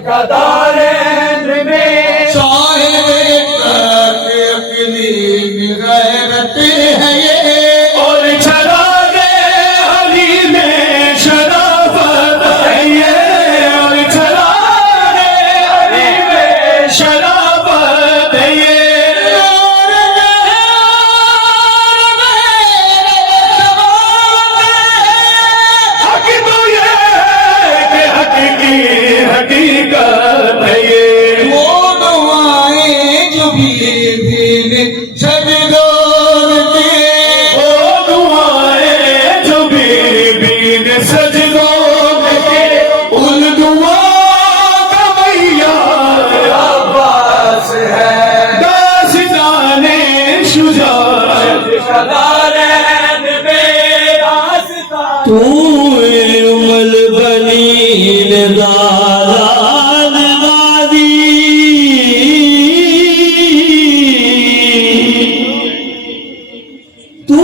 कदारैन में साहिब अकली गैरत है ये, और चरागे अली में शराफत है ये, और चरागे अली में शराफत है ये। हक तो ये कि हक की हकीकत है ये। वो दुआएं जो भी सजदों के, वो दुआएं जो बीबी ने सजदों में की, उन दुआओं का मैयार अब्बास है। दास्ताने शुजाअत कदारैन में दास्तान तू उमल बनीन दारान वादी, तू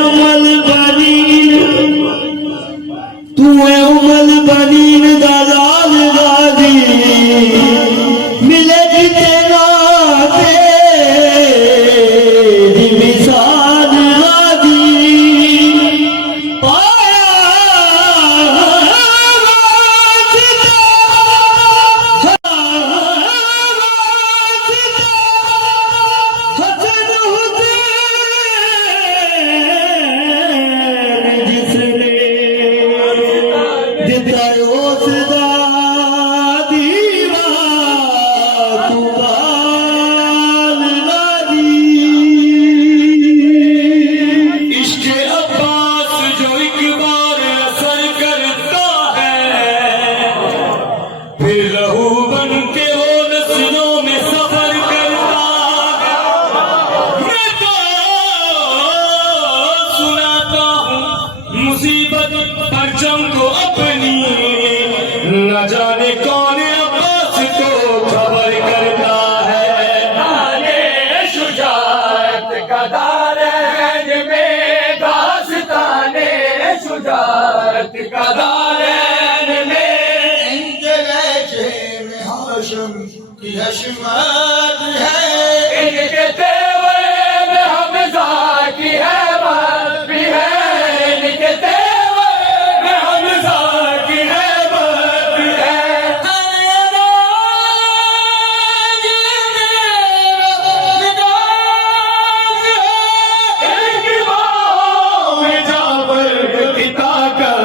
उमल बनीन, तू उमल बनीन दारान वादी, मिले तेरा तेरी मिसाल आदि, जिसने दिता उस दा दीवा तू बाल वादी। इश्क़ अब्बास जो एक बार असर करता है, फिर लहू बन के वो नस्लों में सफर करता है। मैं तो सुनाता हूँ मुसीबत परचम को अपनी, न जाने कौन अब्बास को खबर करता है। नाले शुजाअत कदारैन में दास्ताने शुजाअत कदारैन में इनके लहजे में हाशिम की हशमत है, इनके तेवर में हमज़ा की हैबत भी है, इनके तेवर में हमज़ा की हैबत भी है। इनकी बाहों में जाबर की ताकत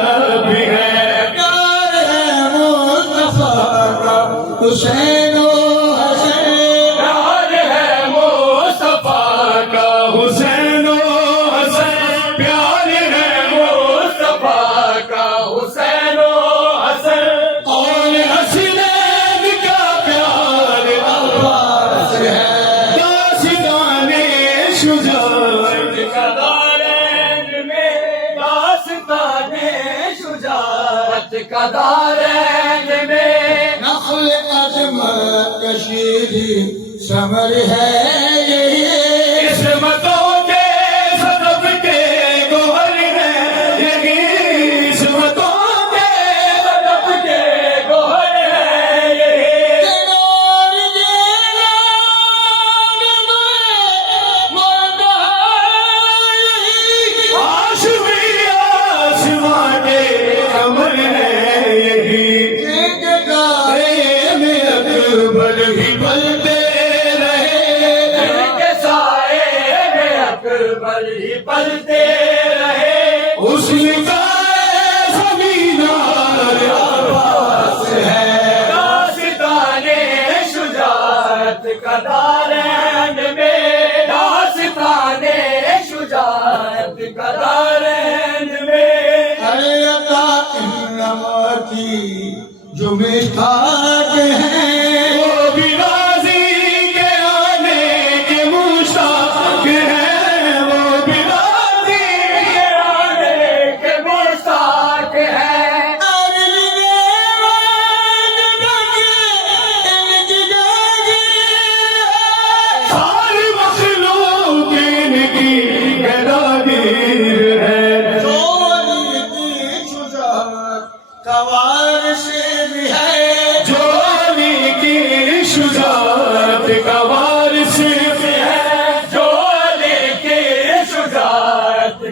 भी है। प्यार है मुस्तफा का हुसैन ओ हसन, प्यार है मुस्तफा का हुसैन ओ हसन, प्यार है मुस्तफा का हुसैन ओ हसन, और हसनैन का प्यार अब्बास है। दास्ताने शुजाअत कदारैन में, दास्ताने शुजाअत कदारैन में नखल अजमत कशीदी समर है ये, किस्मतों के सदफ के गोहर हैं ये, किस्मतों के सदफ के गोहर हैं ये। आशमी आसमां के कमर हैं यही, में अकबर भी पलते रहे, इनके साए में अकबर ही पलते रहे। उसका ज़मीनार अब्बास है। दास्ताने शुजाअत कदारैन में, दास्ताने शुजाअत कदारैन में अरे अता नमती जो मिठाक हैं, वो भी राज़ी के आने के मुश्ताक हैं, वो भी राज़ी के आने के मुश्ताक हैं। सारी मखलूक इनकी गदारी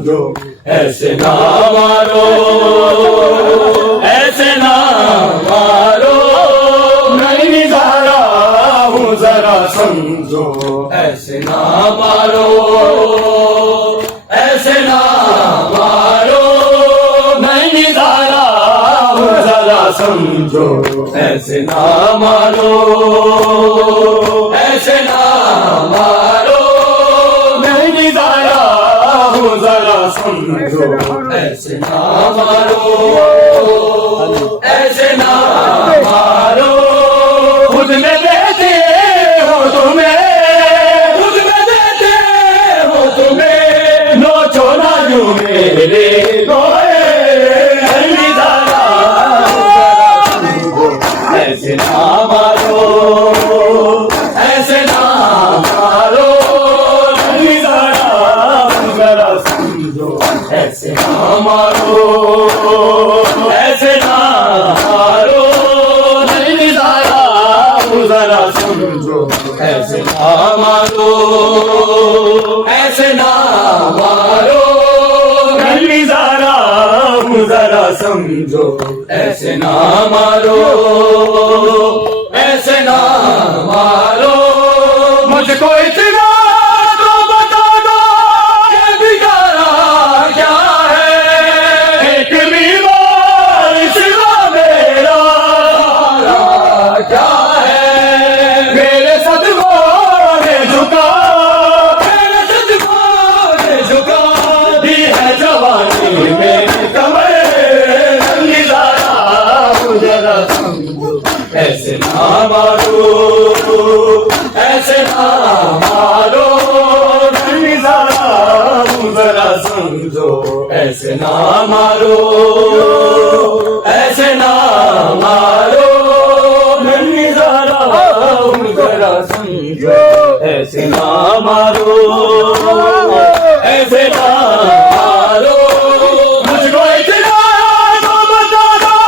समझो ऐसे ना मारो ऐसे ना मारो मैं निजारा हूँ जरा समझो ऐसे ना मारो ऐसे ना मारो मैं निजारा हूँ जरा समझो ऐसे ना मारो ऐसे ना मारो मैं निजारा हूँ जरा समझो ऐसे ना मारो ऐसे ना मारो खुद में देते हो तुम्हें खुद में देते हो तुम्हें नोचो ना यूं मेरे गोए निजारा ऐसे ना मारो ऐसे ना मारो निजारा जरा समझो ऐसे ना मारो ऐसे ना मारो निजारा जरा समझो ऐसे ना मारो ऐसे ना मारो निजारा जरा समझो ऐसे ना मारो ऐसे ना मारो मुझको इतना तो बता दो ये बिगाड़ा क्या है एक बीमार सिवा मेरा क्या है मेरे सदगों ने झुका मेरे सदगों ने झुका दी है जवानी मेरी कमर जरा समझो ऐसे ना मारो ऐसे ना मारो जरा समझो ऐसे ना मारो ऐसे ना मारो जरा समझो ऐसे ना मारो ऐसे ना मारो मुझको इतना तो बता दो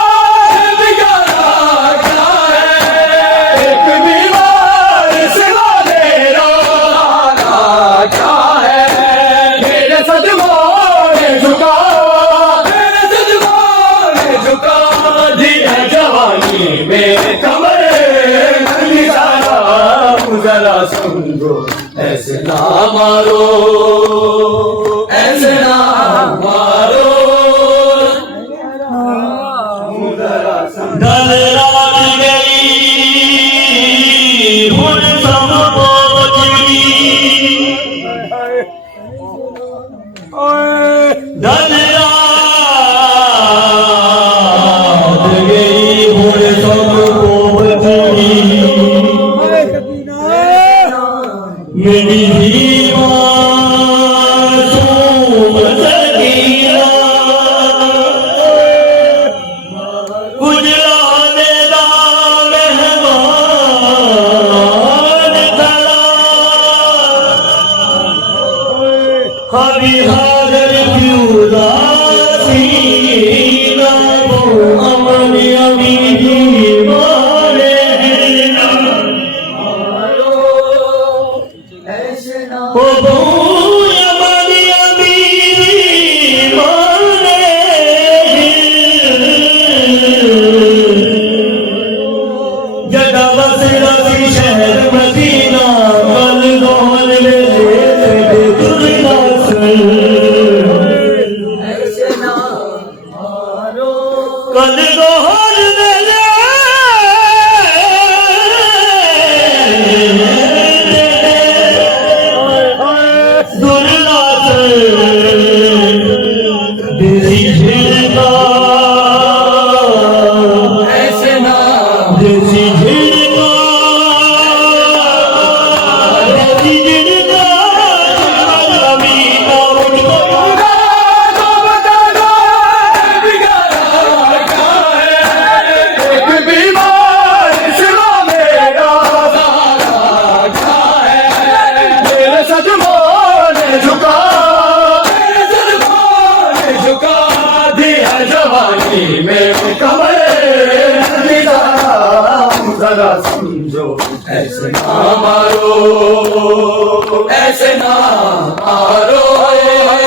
मेरे कमरे जरा समझो ऐसे ना मारो ऐसे ना मारो जरा समझो ऐसे ना मारो ऐसे ना मारो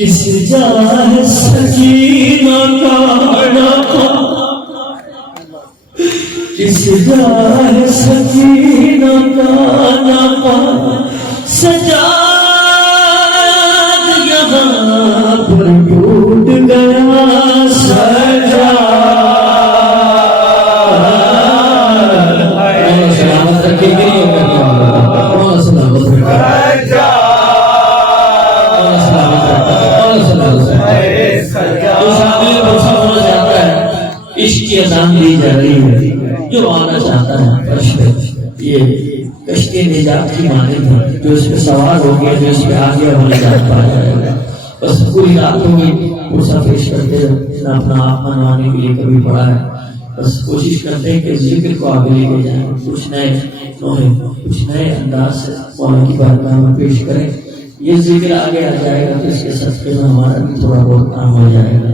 किस जाए सकीना का नाका, किस जाए सकीना का नाका, सजाद यहाँ पर टूट गया सजा। सलामत रखिए, सलामत इश्क की अज़ान दी जा रही है, जो आना चाहता है फर्श पे, ये कश्ती निजात की मानिंद है, जो इस पे सवार हो गया, जो इस पे आ गया वो निजात पा जाएगा। बस पूरी रात होगी मुसाफिर करते अपना आप मनवाने के लिए कभी पड़ा है। बस कोशिश करते हैं कि जिक्र को आगे लेके जाएं, कुछ नए नोहे, कुछ नए अंदाज से मौला की बारगाह में पेश करें। ये जिक्र आगे आ जाएगा तो इसके सदक़े में हमारा भी थोड़ा बहुत काम हो जाएगा।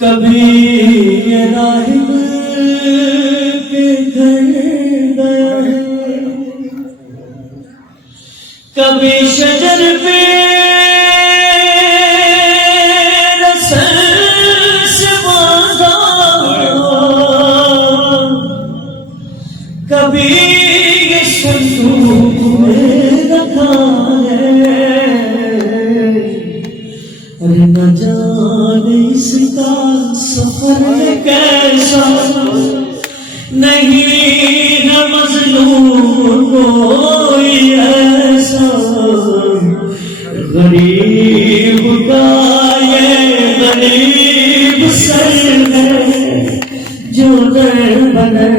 कभी ये राहिब के घर गया है, कभी शजर पे रसल से बांधा, कभी ये संदूक में रखा है। अरे न जाने इसका सफर कैसा, नहीं न मजलूम कोई ऐसा, गरीब का ये गरीब सर है जो दर बदर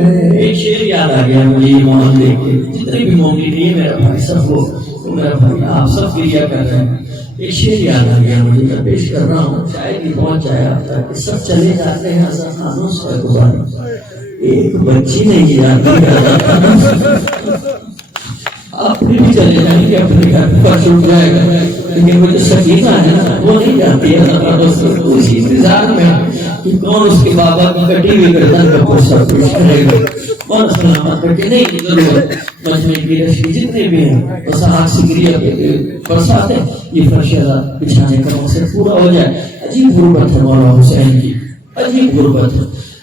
है। एक शेर याद आ गया मुझे मोहन देख के, जितने भी मोमिन है मेरा भाई सब वो मेरा भाई आप सब क्रिया कर रहे हैं। एक शेर याद आ गया मुझे, मैं पेश कर रहा हूँ, शायद ही पहुंच जाए आप तक। सब चले जाते हैं हसन खानों से गुजारा, एक बच्ची नहीं जाती, आप फिर भी चले जाएंगे अपने घर पर, छूट जाएगा। लेकिन वो जो सकीना है ना, वो नहीं जाती है उसी इंतजार में कि कौन उसके बाबा की कटी हुई गर्दन का पोसा पेश करेगा। और सलामत करके नहीं जरूरत मजमे की रश्मि जितने भी हैं बस आग सिगरिया के बरसात है, ये फर्शा बिछाने का मकसद पूरा हो जाए। अजीब गुर्बत है मौला हुसैन की, अजीब गुर्बत है।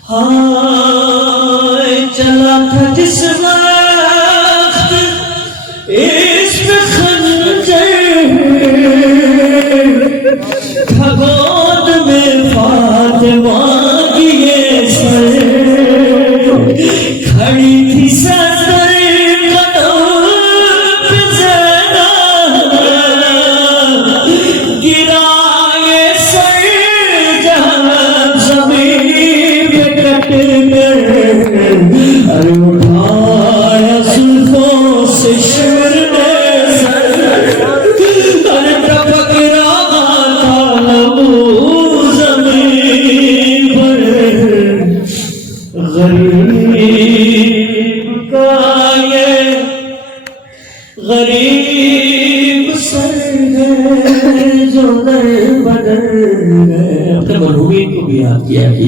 हाय चला था जिस वक्त इश्क खंजर, भगोद में फातिमा की ये सर, खड़ी थी सदर कदम पे ज़ैनब, गिरा ये सर जहाँ ज़मीन पे कट कर, अरे उठाया जुल्फों से शिमर ने सर, अरे टपक रहा था लबू ज़मीन पर। गरीब का ये गरीब सर है जो दर बदर है। अपने मरहूमीन को भी याद किया कि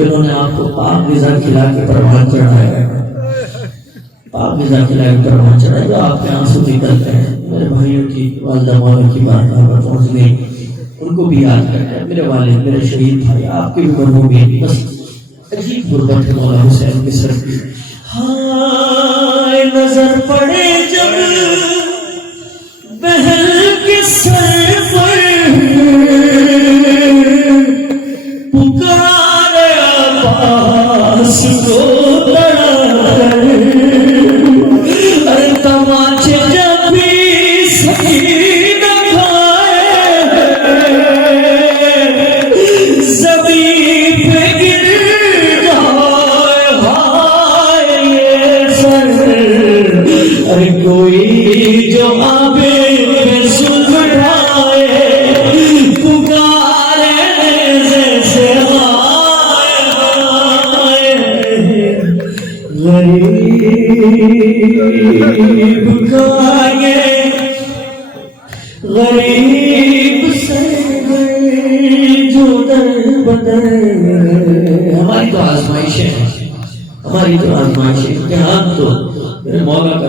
उन्होंने आपको पाक ग़िज़ा खिला के परवान चढ़ाया, पाक ग़िज़ा खिला के परवान चढ़ाया, जो आपके आंसू निकलते हैं। मेरे भाइयों की वालिदा मौला की बारगाह पर पहुंचने, उनको भी याद करते हैं। मेरे वालिद, मेरे शहीद भाई, आपके भी मरहूमीन, बस अजीब गुर्बत है मौला हुसैन के सर की। हाय नजर पड़े जब बहल के सर पर, पुकारे अब्बास को लड़ा कर, अरे तमाचे जब भी सकीना खाए, ज़मीन पे गिर अरे कोई जो आबे में सुलझाए, पुकारे जैसे हाय हाय, गरीब का ये गरीब से जो दर बदर। हमारी तो आजमाइश है, हमारी तो आजमाइश है, इम्तिहान तो मेरे मौला का